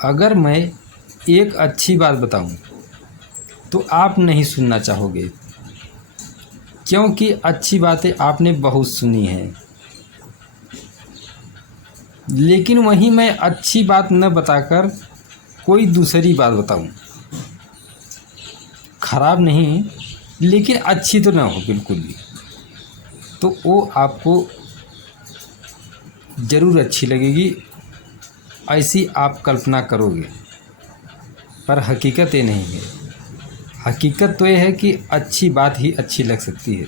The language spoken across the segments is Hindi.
अगर मैं एक अच्छी बात बताऊं तो आप नहीं सुनना चाहोगे, क्योंकि अच्छी बातें आपने बहुत सुनी हैं। लेकिन वहीं मैं अच्छी बात न बताकर कोई दूसरी बात बताऊं, खराब नहीं लेकिन अच्छी तो ना हो बिल्कुल भी, तो वो आपको ज़रूर अच्छी लगेगी। ऐसी आप कल्पना करोगे, पर हकीकत ये नहीं है। हकीकत तो ये है कि अच्छी बात ही अच्छी लग सकती है,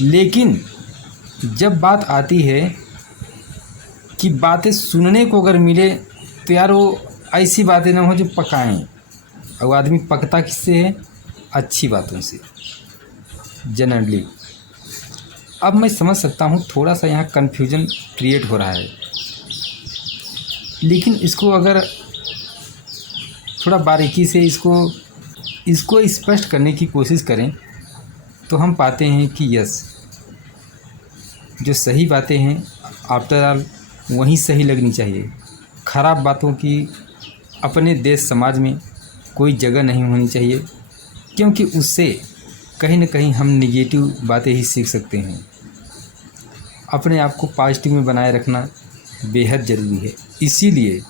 लेकिन जब बात आती है कि बातें सुनने को अगर मिले तो यार वो ऐसी बातें ना हो जो पकाएं। और आदमी पकता किससे है? अच्छी बातों से जनरली। अब मैं समझ सकता हूँ थोड़ा सा यहाँ कन्फ्यूजन क्रिएट हो रहा है, लेकिन इसको अगर थोड़ा बारीकी से इसको स्पष्ट करने की कोशिश करें तो हम पाते हैं कि यस, जो सही बातें हैं आफ्टर ऑल वहीं सही लगनी चाहिए। खराब बातों की अपने देश समाज में कोई जगह नहीं होनी चाहिए, क्योंकि उससे कहीं ना कहीं हम निगेटिव बातें ही सीख सकते हैं। अपने आप को पॉजिटिव में बनाए रखना बेहद ज़रूरी है। इसीलिए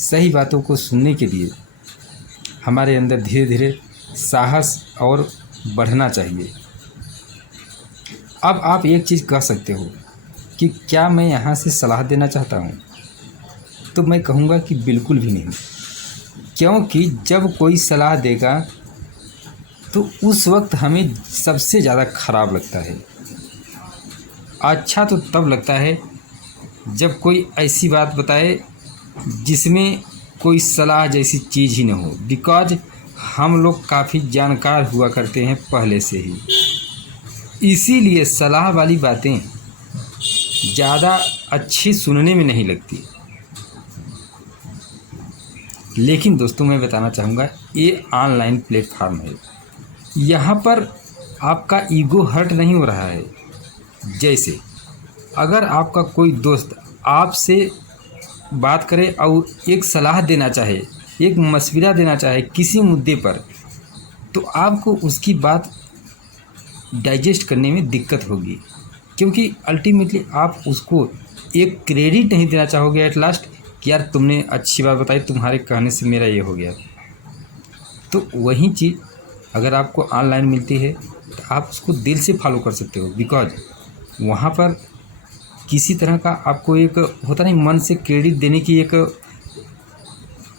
सही बातों को सुनने के लिए हमारे अंदर धीरे धीरे साहस और बढ़ना चाहिए। अब आप एक चीज़ कह सकते हो कि क्या मैं यहाँ से सलाह देना चाहता हूँ, तो मैं कहूँगा कि बिल्कुल भी नहीं, क्योंकि जब कोई सलाह देगा तो उस वक्त हमें सबसे ज़्यादा ख़राब लगता है। अच्छा तो तब लगता है जब कोई ऐसी बात बताए जिसमें कोई सलाह जैसी चीज़ ही न हो, बिकॉज हम लोग काफ़ी जानकार हुआ करते हैं पहले से ही। इसीलिए सलाह वाली बातें ज़्यादा अच्छी सुनने में नहीं लगती। लेकिन दोस्तों मैं बताना चाहूँगा, ये ऑनलाइन प्लेटफार्म है, यहाँ पर आपका ईगो हर्ट नहीं हो रहा है। जैसे अगर आपका कोई दोस्त आपसे बात करे और एक सलाह देना चाहे, एक मशविरा देना चाहे किसी मुद्दे पर, तो आपको उसकी बात डाइजेस्ट करने में दिक्कत होगी, क्योंकि अल्टीमेटली आप उसको एक क्रेडिट नहीं देना चाहोगे एट लास्ट कि यार तुमने अच्छी बात बताई, तुम्हारे कहने से मेरा ये हो गया। तो वही चीज़ अगर आपको ऑनलाइन मिलती है तो आप उसको दिल से फॉलो कर सकते हो, बिकॉज वहाँ पर किसी तरह का आपको एक होता नहीं, मन से क्रेडिट देने की एक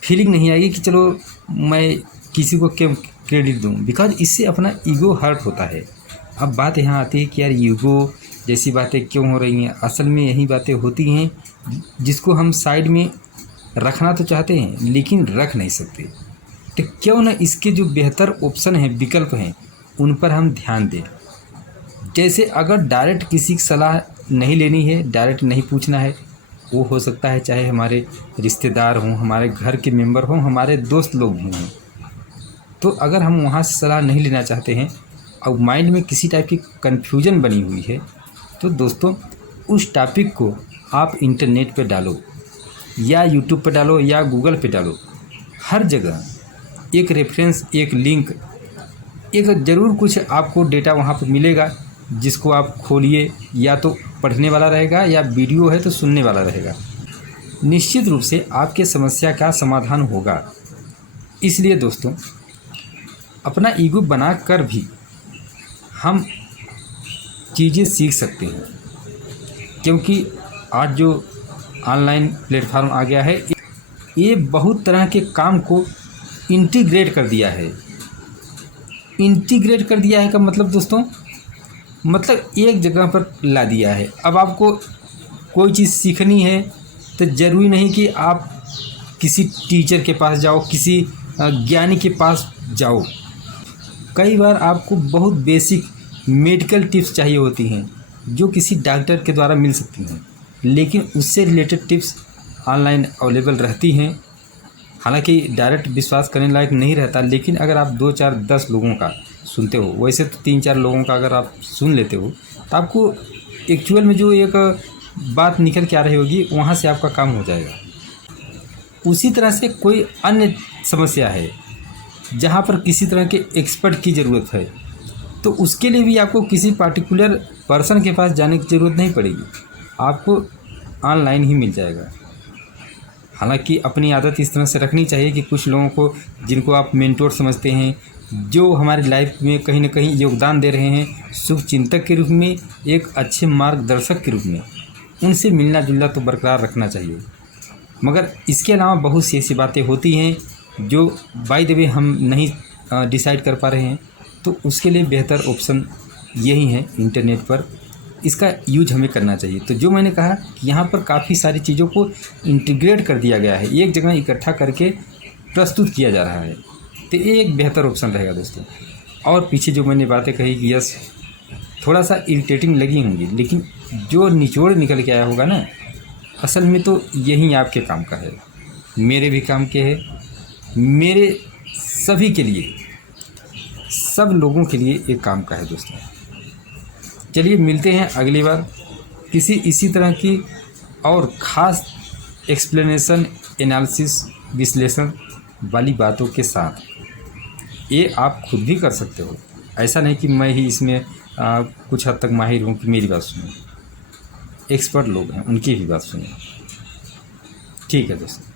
फीलिंग नहीं आएगी कि चलो मैं किसी को क्यों क्रेडिट दूँ, बिकॉज इससे अपना ईगो हर्ट होता है। अब बात यहाँ आती है कि यार ईगो जैसी बातें क्यों हो रही हैं। असल में यही बातें होती हैं जिसको हम साइड में रखना तो चाहते हैं लेकिन रख नहीं सकते। तो क्यों ना इसके जो बेहतर ऑप्शन हैं, विकल्प हैं, उन पर हम ध्यान दें। जैसे अगर डायरेक्ट किसी की सलाह नहीं लेनी है, डायरेक्ट नहीं पूछना है, वो हो सकता है चाहे हमारे रिश्तेदार हों, हमारे घर के मेंबर हों, हमारे दोस्त लोग हों। तो अगर हम वहाँ से सलाह नहीं लेना चाहते हैं और माइंड में किसी टाइप की कन्फ्यूजन बनी हुई है, तो दोस्तों उस टॉपिक को आप इंटरनेट पे डालो या यूट्यूब पे डालो या गूगल पे डालो। हर जगह एक रेफरेंस, एक लिंक, एक ज़रूर कुछ आपको डेटा वहाँ पर मिलेगा जिसको आप खोलिए, या तो पढ़ने वाला रहेगा या वीडियो है तो सुनने वाला रहेगा। निश्चित रूप से आपके समस्या का समाधान होगा। इसलिए दोस्तों अपना ईगो बना कर भी हम चीज़ें सीख सकते हैं, क्योंकि आज जो ऑनलाइन प्लेटफार्म आ गया है ये बहुत तरह के काम को इंटीग्रेट कर दिया है। इंटीग्रेट कर दिया है का मतलब दोस्तों, मतलब एक जगह पर ला दिया है। अब आपको कोई चीज़ सीखनी है तो ज़रूरी नहीं कि आप किसी टीचर के पास जाओ, किसी ज्ञानी के पास जाओ। कई बार आपको बहुत बेसिक मेडिकल टिप्स चाहिए होती हैं जो किसी डॉक्टर के द्वारा मिल सकती हैं, लेकिन उससे रिलेटेड टिप्स ऑनलाइन अवेलेबल रहती हैं। हालांकि डायरेक्ट विश्वास करने लायक नहीं रहता, लेकिन अगर आप 2, 4, 10 लोगों का सुनते हो, वैसे तो 3, 4 लोगों का अगर आप सुन लेते हो तो आपको एक्चुअल में जो एक बात निकल के आ रही होगी वहाँ से आपका काम हो जाएगा। उसी तरह से कोई अन्य समस्या है जहाँ पर किसी तरह के एक्सपर्ट की ज़रूरत है, तो उसके लिए भी आपको किसी पार्टिकुलर पर्सन के पास जाने की ज़रूरत नहीं पड़ेगी, आपको ऑनलाइन ही मिल जाएगा। हालांकि अपनी आदत इस तरह से रखनी चाहिए कि कुछ लोगों को, जिनको आप मेंटोर समझते हैं, जो हमारी लाइफ में कहीं ना कहीं योगदान दे रहे हैं, शुभ चिंतक के रूप में, एक अच्छे मार्गदर्शक के रूप में, उनसे मिलना जुलना तो बरकरार रखना चाहिए। मगर इसके अलावा बहुत सी ऐसी बातें होती हैं जो बाय द वे हम नहीं डिसाइड कर पा रहे हैं, तो उसके लिए बेहतर ऑप्शन यही है इंटरनेट पर, इसका यूज हमें करना चाहिए। तो जो मैंने कहा कि यहाँ पर काफ़ी सारी चीज़ों को इंटीग्रेट कर दिया गया है, एक जगह इकट्ठा करके प्रस्तुत किया जा रहा है, तो ये एक बेहतर ऑप्शन रहेगा दोस्तों। और पीछे जो मैंने बातें कही कि यस थोड़ा सा इरिटेटिंग लगी होंगी, लेकिन जो निचोड़ निकल के आया होगा ना, असल में तो यही आपके काम का है, मेरे भी काम के है, मेरे सभी के लिए, सब लोगों के लिए एक काम का है दोस्तों। चलिए मिलते हैं अगली बार किसी इसी तरह की और ख़ास एक्सप्लेनेशन, एनालिसिस, विश्लेषण वाली बातों के साथ। ये आप खुद भी कर सकते हो, ऐसा नहीं कि मैं ही इसमें कुछ हद तक माहिर हूँ कि मेरी बात सुनो, एक्सपर्ट लोग हैं उनकी भी बात सुनिए। ठीक है दोस्तों।